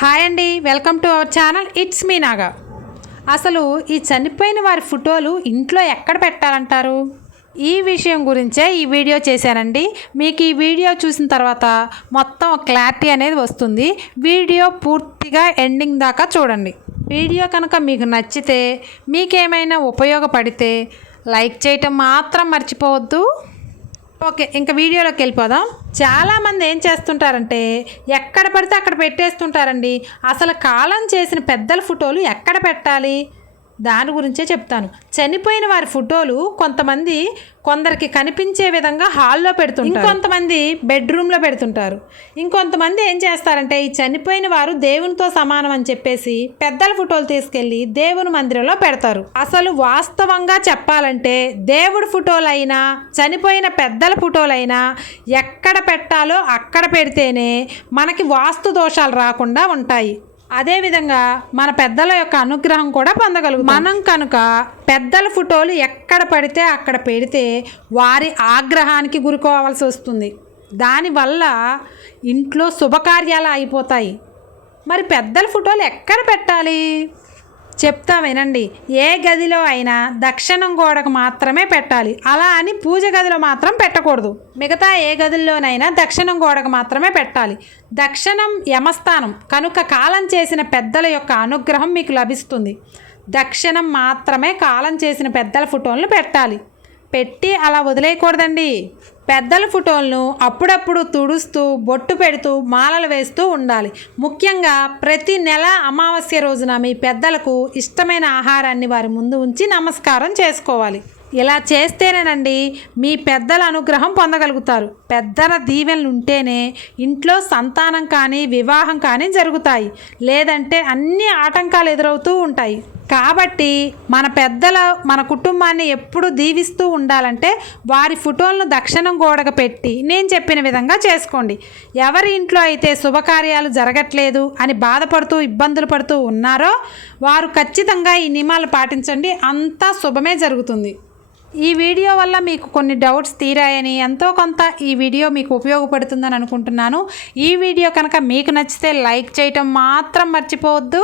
Hi అండి, welcome to our channel. It's me Naga. అసలు ఈ చనిపోయిన వారి ఫోటోలు ఇంట్లో ఎక్కడ పెట్టాలంటారు? ఈ విషయం గురించే ఈ వీడియో చేశానండి. మీకు ఈ వీడియో చూసిన తర్వాత మొత్తం క్లారిటీ అనేది వస్తుంది. వీడియో పూర్తిగా ఎండింగ్ దాకా చూడండి. వీడియో కనుక మీకు నచ్చితే, మీకేమైనా ఉపయోగపడితే లైక్ చేయటం మాత్రం మర్చిపోవద్దు. ఓకే, ఇంకా వీడియోలోకి వెళ్ళిపోదాం. చాలామంది ఏం చేస్తుంటారంటే ఎక్కడ పడితే అక్కడ పెట్టేస్తుంటారండి. అసలు కాలం చేసిన పెద్దల ఫోటోలు ఎక్కడ పెట్టాలి దాని గురించే చెప్తాను. చనిపోయిన వారి ఫోటోలు కొందరికి కనిపించే విధంగా హాల్లో పెడుతుంటారు, ఇంకొంతమంది బెడ్రూమ్లో పెడుతుంటారు. ఇంకొంతమంది ఏం చేస్తారంటే ఈ చనిపోయిన వారు దేవునితో సమానం అని చెప్పేసి పెద్దల ఫోటోలు తీసుకెళ్ళి దేవుని మందిరంలో పెడతారు. అసలు వాస్తవంగా చెప్పాలంటే దేవుడి ఫోటోలైనా చనిపోయిన పెద్దల ఫోటోలైనా ఎక్కడ పెట్టాలో అక్కడ పెడితేనే మనకి వాస్తు దోషాలు రాకుండా ఉంటాయి. అదేవిధంగా మన పెద్దల యొక్క అనుగ్రహం కూడా పొందగలుగుతాం. మనం కనుక పెద్దల ఫోటోలు ఎక్కడ పడితే అక్కడ పెడితే వారి ఆగ్రహానికి గురికోవాల్సి వస్తుంది. దానివల్ల ఇంట్లో శుభకార్యాలు అయిపోతాయి. మరి పెద్దల ఫోటోలు ఎక్కడ పెట్టాలి చెప్తా వినండి. ఏ గదిలో అయినా దక్షిణం గోడకు మాత్రమే పెట్టాలి. అలా అని పూజ గదిలో మాత్రం పెట్టకూడదు. మిగతా ఏ గదుల్లోనైనా దక్షిణం గోడకు మాత్రమే పెట్టాలి. దక్షిణం యమస్థానం కనుక కాలం చేసిన పెద్దల యొక్క అనుగ్రహం మీకు లభిస్తుంది. దక్షిణం మాత్రమే కాలం చేసిన పెద్దల ఫోటోలను పెట్టాలి. పెట్టి అలా వదిలేయకూడదండి. పెద్దల ఫోటోలను అప్పుడప్పుడు తుడుస్తూ బొట్టు పెడుతూ మాలలు వేస్తూ ఉండాలి. ముఖ్యంగా ప్రతి నెల అమావాస్య రోజున మీ పెద్దలకు ఇష్టమైన ఆహారాన్ని వారి ముందు ఉంచి నమస్కారం చేసుకోవాలి. ఇలా చేస్తేనేనండి మీ పెద్దల అనుగ్రహం పొందగలుగుతారు. పెద్దల దీవెనలు ఉంటేనే ఇంట్లో సంతానం కానీ వివాహం కానీ జరుగుతాయి. లేదంటే అన్ని ఆటంకాలు ఎదురవుతూ ఉంటాయి. కాబట్టి మన పెద్దల మన కుటుంబాన్ని ఎప్పుడు దీవిస్తూ ఉండాలంటే వారి ఫోటోలను దక్షిణం గోడకు పెట్టి నేను చెప్పిన విధంగా చేసుకోండి. ఎవరి ఇంట్లో అయితే శుభకార్యాలు జరగట్లేదు అని బాధపడుతూ ఇబ్బందులు పడుతూ ఉన్నారో వారు ఖచ్చితంగా ఈ నియమాలు పాటించండి. అంతా శుభమే జరుగుతుంది. ఈ వీడియో వల్ల మీకు కొన్ని డౌట్స్ తీరాయని, ఎంతో కొంత ఈ వీడియో మీకు ఉపయోగపడుతుందని అనుకుంటున్నాను. ఈ వీడియో కనుక మీకు నచ్చితే లైక్ చేయటం మాత్రం మర్చిపోవద్దు.